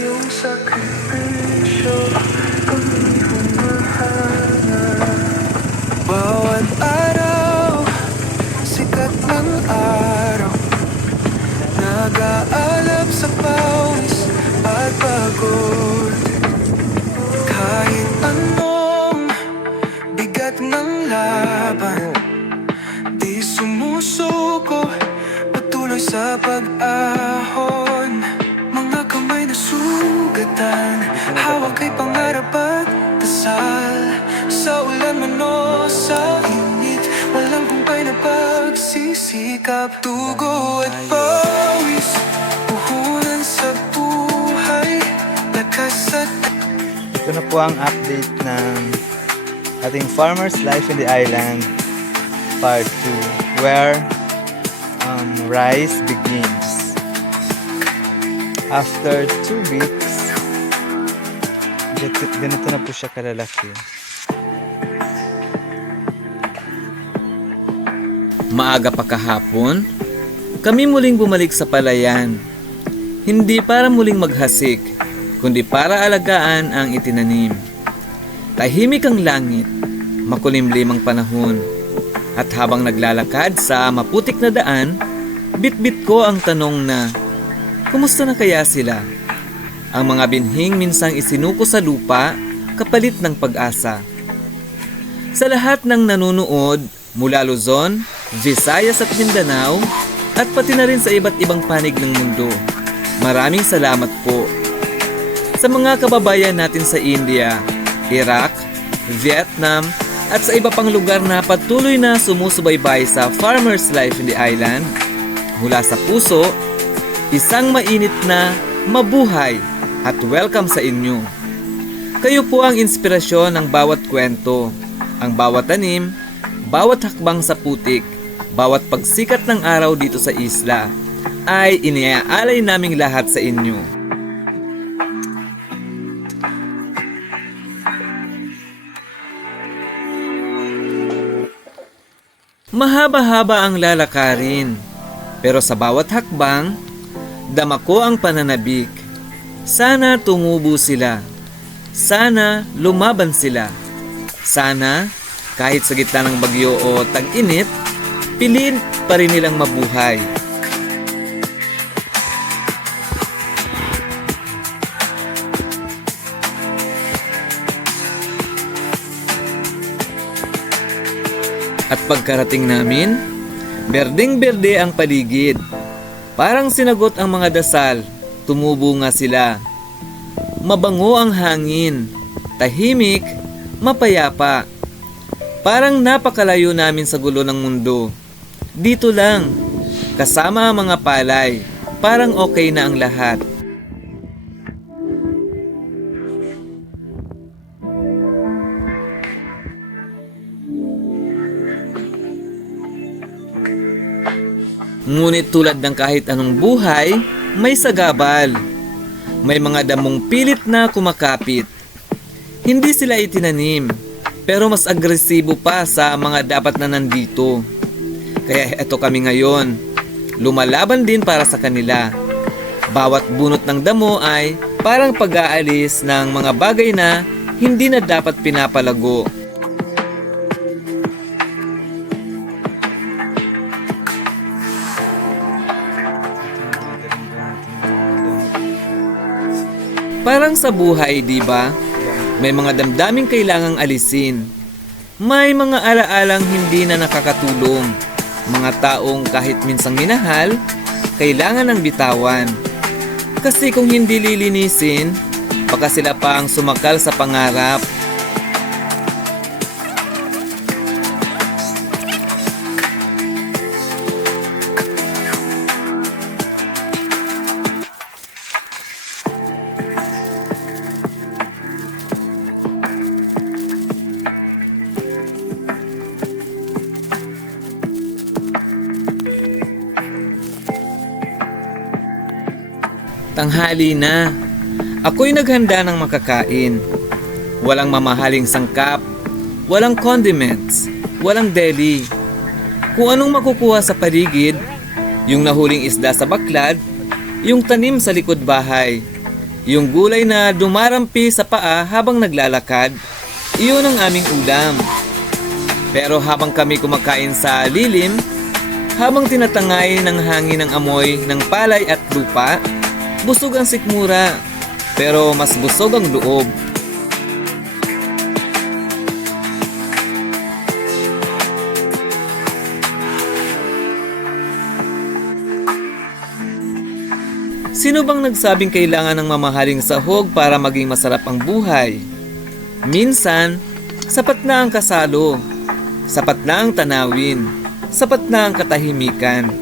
yumuşak bir şey. Pagsisikap Tugo at pawis Puhunan sa buhay Lakas at Ito na po ang update ng ating Farmer's Life in the Island Part 2 where um, rice begins. After 2 weeks, ganito na po siya kalalaki. Maaga pa kahapon, kami muling bumalik sa palayan. Hindi para muling maghasik, kundi para alagaan ang itinanim. Tahimik ang langit, makulimlim ang panahon. At habang naglalakad sa maputik na daan, bitbit ko ang tanong na, Kumusta na kaya sila? Ang mga binhing minsang isinuko sa lupa, kapalit ng pag-asa. Sa lahat ng nanonood mula Luzon, Visayas at Mindanao at pati na rin sa iba't ibang panig ng mundo. Maraming salamat po. Sa mga kababayan natin sa India, Iraq, Vietnam at sa iba pang lugar na patuloy na sumusubaybay sa Farmer's Life in the Island, mula sa puso, isang mainit na mabuhay at welcome sa inyo. Kayo po ang inspirasyon ng bawat kwento, ang bawat tanim, bawat hakbang sa putik, bawat pagsikat ng araw dito sa isla, ay iniaalay naming lahat sa inyo. Mahaba-haba ang lalakarin, pero sa bawat hakbang, dama ko ang pananabik. Sana tumubo sila. Sana lumaban sila. Sana, kahit sa gitna ng bagyo o tag-init, piliin pa rin nilang mabuhay. At pagkarating namin, berding-berde ang paligid. Parang sinagot ang mga dasal, tumubo nga sila. Mabango ang hangin, tahimik, mapayapa. Parang napakalayo namin sa gulo ng mundo. Dito lang, kasama ang mga palay, parang okay na ang lahat. Ngunit tulad ng kahit anong buhay, may sagabal. May mga damong pilit na kumakapit. Hindi sila itinanim, pero mas agresibo pa sa mga dapat na nandito. Kaya eto kami ngayon, lumalaban din para sa kanila. Bawat bunot ng damo ay parang pag-aalis ng mga bagay na hindi na dapat pinapalago. Parang sa buhay, di ba? May mga damdaming kailangang alisin. May mga alaalang hindi na nakakatulong. Mga taong kahit minsang minahal, kailangan ng bitawan. Kasi kung hindi lilinisin, baka sila pa ang sumakal sa pangarap. Tanghali na. Ako'y naghanda ng makakain. Walang mamahaling sangkap, walang condiments, walang deli. Kung anong makukuha sa paligid, yung nahuling isda sa baklad, yung tanim sa likod bahay, yung gulay na dumarampi sa paa habang naglalakad, iyon ang aming ulam. Pero habang kami kumakain sa lilim, Habang tinatangay ng hangin ng amoy ng palay at lupa, busog ang sikmura, pero mas busog ang loob. Sino bang nagsabing kailangan ng mamahaling sahog para maging masarap ang buhay? Minsan, sapat na ang kasalo, sapat na ang tanawin, sapat na ang katahimikan.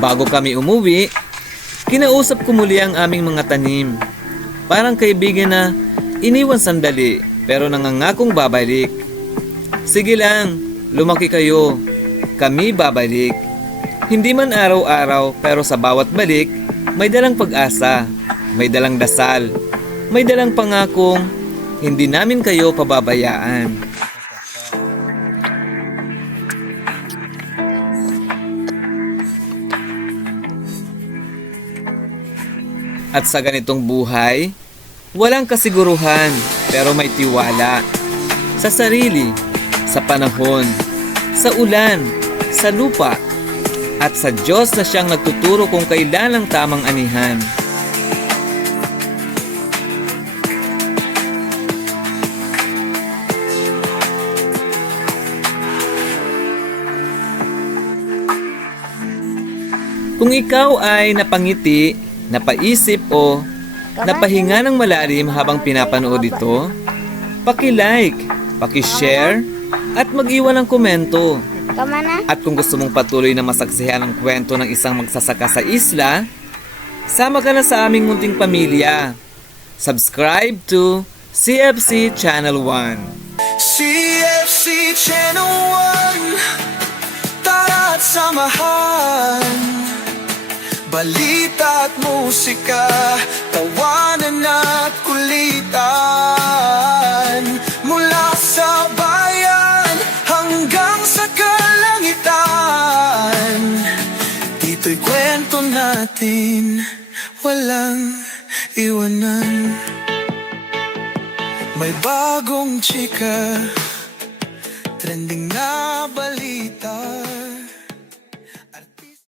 Bago kami umuwi, kinausap ko muli ang aming mga tanim. Parang kaibigan na iniwan sandali pero nangangakong babalik. Sige lang, lumaki kayo. Kami babalik. Hindi man araw-araw pero sa bawat balik, may dalang pag-asa, may dalang dasal, may dalang pangakong hindi namin kayo pababayaan. At sa ganitong buhay, walang kasiguruhan pero may tiwala. Sa sarili, sa panahon, sa ulan, sa lupa, at sa Diyos na siyang nagtuturo kung kailan ang tamang anihan. Kung ikaw ay napangiti, napaisip o napahinga ng malalim habang pinapanood ito, paki-like, paki-share, at mag-iwan ng komento. Tama na. At kung gusto mong patuloy na masaksihan ang kwento ng isang magsasaka sa isla, sama ka na sa aming munting pamilya. Subscribe to CFC Channel 1. CFC Channel 1 Tara't samahan Balita at musika Tawanan at kulitan. Mula sa bayan Hanggang sa kalangitan Dito'y kwento natin Walang iwanan. May bagong chika Trending na balita